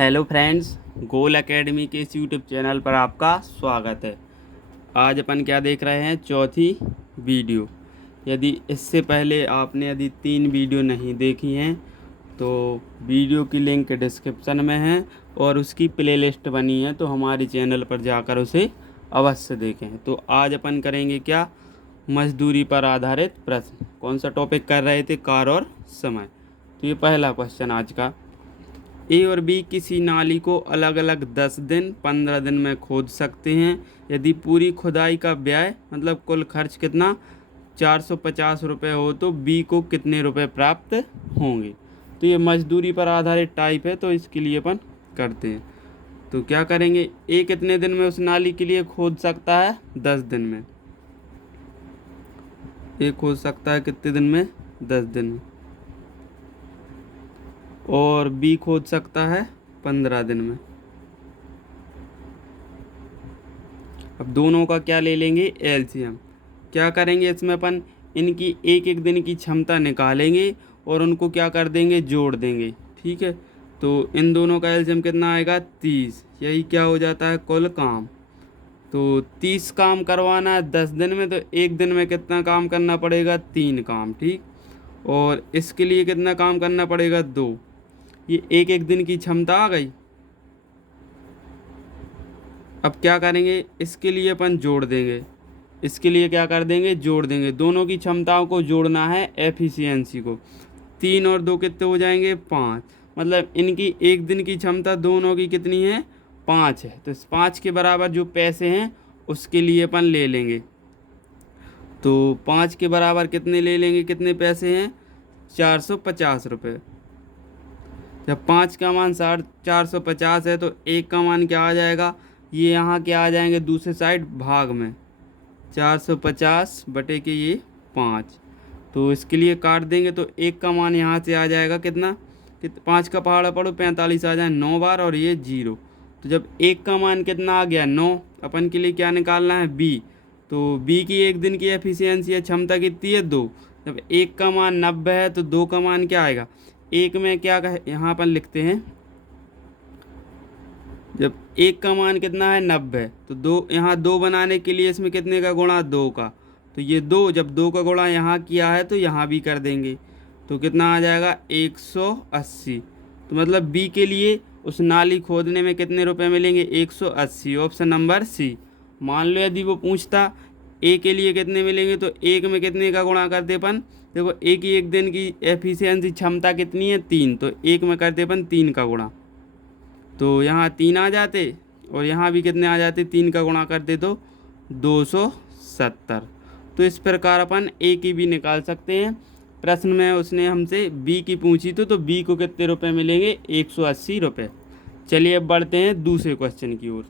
Hello friends, गोल academy के इस YouTube channel पर आपका स्वागत है। आज अपन क्या देख रहे हैं, चौथी वीडियो। यदि इससे पहले आपने यदि 3 वीडियो नहीं देखी हैं तो वीडियो की लिंक डिस्क्रिप्शन में है और उसकी प्लेलिस्ट बनी है, तो हमारे चैनल पर जाकर उसे अवश्य देखें। तो आज अपन करेंगे क्या, मजदूरी पर आधारित प्रश्न। कौन सा टॉपिक कर रहे थे, कार और समय। तो ये पहला क्वेश्चन आज का। ए और बी किसी नाली को अलग अलग 10 दिन 15 दिन में खोद सकते हैं। यदि पूरी खुदाई का व्यय मतलब कुल खर्च कितना 450 रुपये हो तो बी को कितने रुपए प्राप्त होंगे। तो ये मजदूरी पर आधारित टाइप है, तो इसके लिए अपन करते हैं। तो क्या करेंगे, ए कितने दिन में उस नाली के लिए खोद सकता है, 10 दिन में। ए खोद सकता है कितने दिन में, 10 दिन में। और बी खोद सकता है 15 दिन में। अब दोनों का क्या ले लेंगे, एलसीएम। क्या करेंगे इसमें अपन, इनकी एक एक दिन की क्षमता निकालेंगे और उनको क्या कर देंगे, जोड़ देंगे। ठीक है, तो इन दोनों का एलसीएम कितना आएगा, 30। यही क्या हो जाता है, कुल काम। तो 30 काम करवाना है 10 दिन में, तो एक दिन में कितना काम करना पड़ेगा, 3 काम। ठीक, और इसके लिए कितना काम करना पड़ेगा, 2। ये एक एक दिन की क्षमता आ गई। अब क्या करेंगे, इसके लिए अपन जोड़ देंगे। इसके लिए क्या कर देंगे, जोड़ देंगे। दोनों की क्षमताओं को जोड़ना है, एफिशिएंसी को। 3 और 2 कितने हो जाएंगे, 5। मतलब इनकी एक दिन की क्षमता दोनों की कितनी है, 5 है। तो इस 5 के बराबर जो पैसे हैं उसके लिए अपन ले लेंगे। तो 5 के बराबर कितने ले लेंगे, कितने पैसे हैं, 450 रुपये। जब 5 का मान 450 है तो 1 का मान क्या आ जाएगा, ये यहाँ क्या आ जाएंगे, दूसरे साइड भाग में 450 बटे के ये 5। तो इसके लिए काट देंगे तो 1 का मान यहाँ से आ जाएगा कितना, 5 का पहाड़ा पढ़ो 45 आ जाए 9 बार, और ये 0। तो जब 1 का मान कितना आ गया, 9, अपन के लिए क्या निकालना है, बी। तो बी की एक दिन की एफिशिएंसी है, क्षमता कितनी है, 2। जब 1 का मान 90 है तो 2 का मान क्या आएगा, एक में क्या कहे, यहाँ अपन लिखते हैं, जब 1 का मान कितना है, 90, तो 2 यहाँ 2 बनाने के लिए इसमें कितने का गुणा, 2 का। तो ये 2, जब 2 का गुणा यहाँ किया है तो यहाँ भी कर देंगे। तो कितना आ जाएगा, 180। तो मतलब बी के लिए उस नाली खोदने में कितने रुपए मिलेंगे, 180। Option number C. मान लो यदि वो पूछता ए के लिए कितने मिलेंगे, तो एक में कितने का गुणा करते अपन, देखो एक ही एक दिन की एफिशिएंसी क्षमता कितनी है, 3। तो एक में करते अपन 3 का गुणा, तो यहाँ 3 आ जाते, और यहाँ भी कितने आ जाते, 3 का गुणा करते तो 270। तो इस प्रकार अपन ए की भी निकाल सकते हैं। प्रश्न में उसने हमसे बी की पूछी तो बी को कितने रुपए मिलेंगे, 180 रुपये। चलिए अब बढ़ते हैं दूसरे क्वेश्चन की ओर।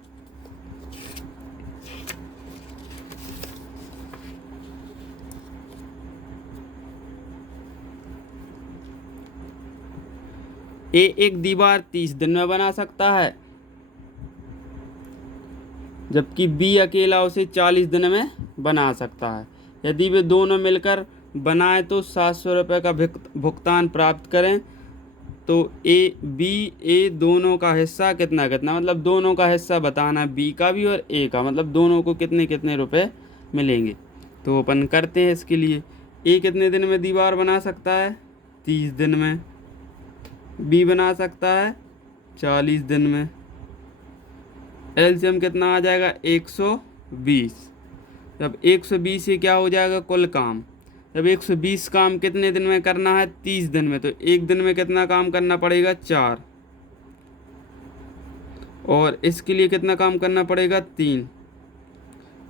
ए एक दीवार 30 दिन में बना सकता है, जबकि बी अकेला उसे 40 दिन में बना सकता है। यदि वे दोनों मिलकर बनाए तो 700 रुपये का भुगतान प्राप्त करें। तो ए दोनों का हिस्सा कितना कितना, मतलब दोनों का हिस्सा बताना, बी का भी और ए का, मतलब दोनों को कितने कितने रुपए मिलेंगे। तो अपन करते हैं इसके लिए। ए कितने दिन में दीवार बना सकता है, 30 दिन में। बी बना सकता है 40 दिन में। एलसीएम कितना आ जाएगा, 120। जब 120 से क्या हो जाएगा, कुल काम। जब 120 काम कितने दिन में करना है, 30 दिन में, तो एक दिन में कितना काम करना पड़ेगा, 4। और इसके लिए कितना काम करना पड़ेगा, 3।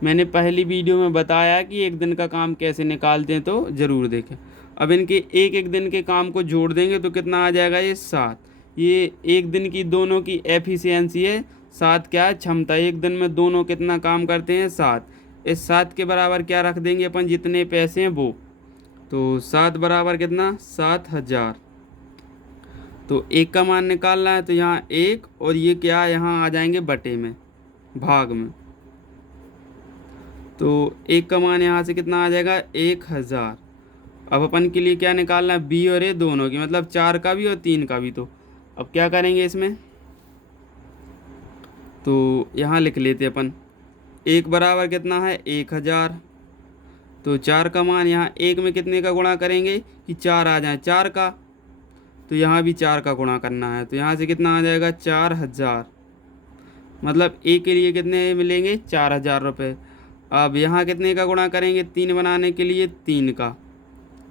मैंने पहली वीडियो में बताया कि एक दिन का काम कैसे निकालते हैं, तो ज़रूर देखें। अब इनके एक एक दिन के काम को जोड़ देंगे तो कितना आ जाएगा, ये 7। ये एक दिन की दोनों की एफिशिएंसी है, 7 क्या है, क्षमता। एक दिन में दोनों कितना काम करते हैं, 7। इस 7 के बराबर क्या रख देंगे अपन, जितने पैसे हैं वो। तो 7 बराबर कितना, 7000। तो एक का मान निकालना है, तो यहाँ 1, और ये क्या, यहाँ आ जाएंगे बटे में, भाग में। तो एक का मान यहाँ से कितना आ जाएगा, 1000। अब अपन के लिए क्या निकालना है, बी और ए दोनों की, मतलब 4 का भी और 3 का भी। तो अब क्या करेंगे इसमें, तो यहाँ लिख लेते अपन, 1 बराबर कितना है 1000। तो 4 का मान यहाँ 1 में कितने का गुणा करेंगे कि 4 आ जाए 4 का, तो यहाँ भी 4 का गुणा करना है। तो यहाँ से कितना आ जाएगा 4000, मतलब ए के लिए कितने मिलेंगे 4000 रुपये। अब यहाँ कितने का गुणा करेंगे 3 बनाने के लिए 3 का,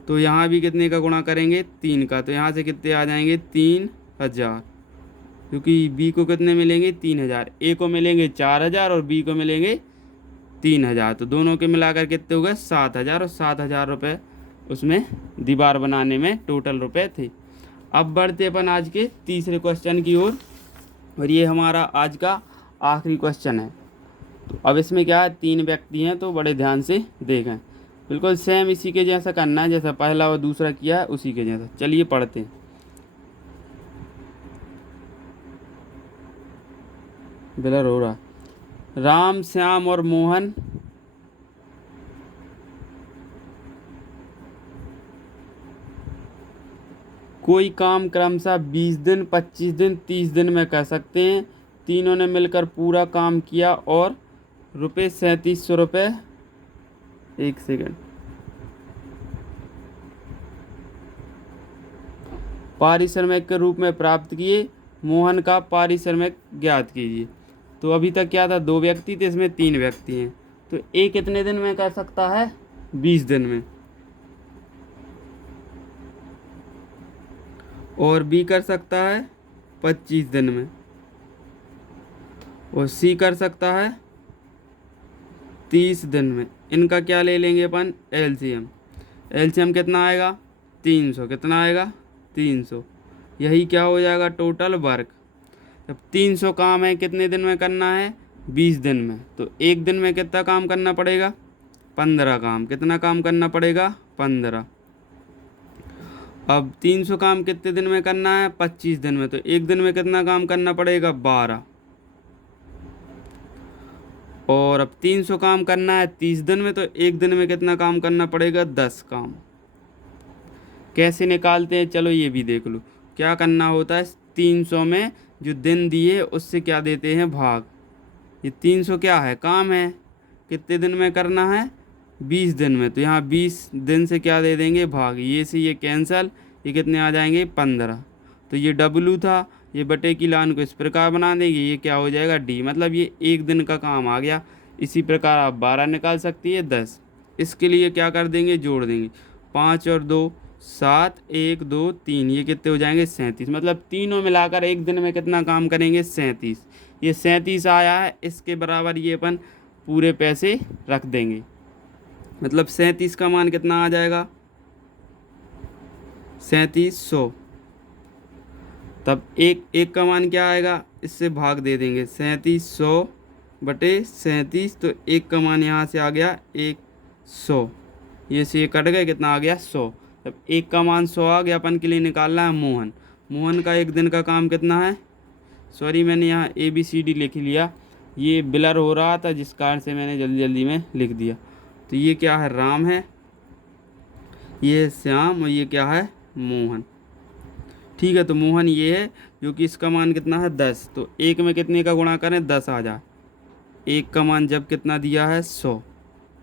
तो यहाँ भी कितने का गुणा करेंगे 3 का, तो यहाँ से कितने आ जाएंगे 3000, क्योंकि बी को कितने मिलेंगे 3000, ए को मिलेंगे 4000 और बी को मिलेंगे 3000, तो दोनों के मिलाकर कितने हो गए 7000, और 7000 रुपये उसमें दीवार बनाने में टोटल रुपए थे। अब बढ़ते अपन आज के तीसरे क्वेश्चन की ओर, और ये हमारा आज का आखिरी क्वेश्चन है। तो अब इसमें क्या है, 3 व्यक्ति हैं, तो बड़े ध्यान से देखें, बिल्कुल सेम इसी के जैसा करना है, जैसा पहला और दूसरा किया है उसी के जैसा। चलिए पढ़ते हैं। ब्लर हो रहा। राम, श्याम और मोहन कोई काम क्रमशः 20 दिन, 25 दिन, 30 दिन में कर सकते हैं। तीनों ने मिलकर पूरा काम किया और रुपये 3700 रुपये, एक सेकंड, पारिश्रमिक के रूप में प्राप्त किए। मोहन का पारिश्रमिक ज्ञात कीजिए। तो अभी तक क्या था, 2 व्यक्ति थे, इसमें 3 व्यक्ति हैं। तो ए कितने दिन में कर सकता है 20 दिन में, और बी कर सकता है 25 दिन में, और सी कर सकता है 30 दिन में। इनका क्या ले लेंगे अपन, एलसीएम। एलसीएम कितना आएगा 300, कितना आएगा 300। यही क्या हो जाएगा टोटल वर्क। जब 300 काम है कितने दिन में करना है 20 दिन में, तो एक दिन में कितना काम करना पड़ेगा 15 काम। कितना काम करना पड़ेगा 15। अब 300 काम कितने दिन में करना है 25 दिन में, तो एक दिन में कितना काम करना पड़ेगा 12। और अब 300 काम करना है 30 दिन में, तो एक दिन में कितना काम करना पड़ेगा 10 काम। कैसे निकालते हैं, चलो ये भी देख लो। क्या करना होता है, 300 में जो दिन दिए उससे क्या देते हैं भाग। ये 300 क्या है, काम है, कितने दिन में करना है 20 दिन में, तो यहाँ 20 दिन से क्या दे देंगे भाग। ये से ये कैंसल, ये कितने आ जाएंगे 15। तो ये डब्लू था, ये बटे की लाइन को इस प्रकार बना देंगे, ये क्या हो जाएगा डी, मतलब ये एक दिन का काम आ गया। इसी प्रकार आप 12 निकाल सकती है 10। इसके लिए क्या कर देंगे, जोड़ देंगे 5 और 2 7, 1 2 3, ये कितने हो जाएंगे 37। मतलब तीनों मिलाकर एक दिन में कितना काम करेंगे 37। ये 37 आया है, इसके बराबर ये अपन पूरे पैसे रख देंगे। मतलब 37 का मान कितना आ जाएगा 3700। तब एक का मान क्या आएगा, इससे भाग दे देंगे 3700 बटे 37, तो एक का मान यहाँ से आ गया 100। ये से ये कट गए, कितना आ गया 100। तब एक का मान 100 आ गया। अपन के लिए निकालना है मोहन। मोहन का एक दिन का काम कितना है, सॉरी मैंने यहाँ ABCD लिख लिया, ये ब्लर हो रहा था जिस कारण से मैंने जल्दी जल्दी में लिख दिया। तो ये क्या है राम है, ये है श्याम, और ये क्या है मोहन। ठीक है, तो मोहन ये है जो कि इसका मान कितना है 10। तो एक में कितने का गुणा करें 10 आ जाए। एक का मान जब कितना दिया है 100,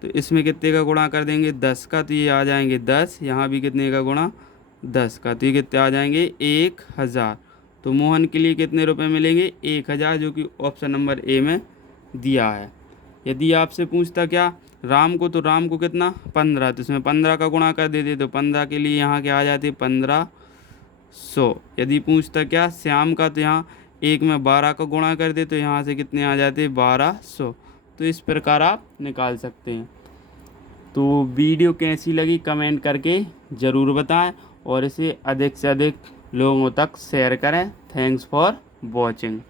तो इसमें कितने का गुणा कर देंगे 10 का, तो ये आ जाएंगे 10। यहाँ भी कितने का गुणा 10 का, तो ये कितने आ जाएंगे 1000। तो मोहन के लिए कितने रुपए मिलेंगे 1000, जो कि ऑप्शन नंबर ए में दिया है। यदि आपसे पूछता क्या राम को, तो राम को कितना 15, तो इसमें 15 का गुणा कर देते, तो 15 के लिए यहाँ क्या आ जाते 1500। यदि पूछता क्या श्याम का, तो यहाँ एक में 12 का गुणा कर दे, तो यहाँ से कितने आ जाते 1200। तो इस प्रकार आप निकाल सकते हैं। तो वीडियो कैसी लगी कमेंट करके ज़रूर बताएं, और इसे अधिक से अधिक लोगों तक शेयर करें। Thanks for watching.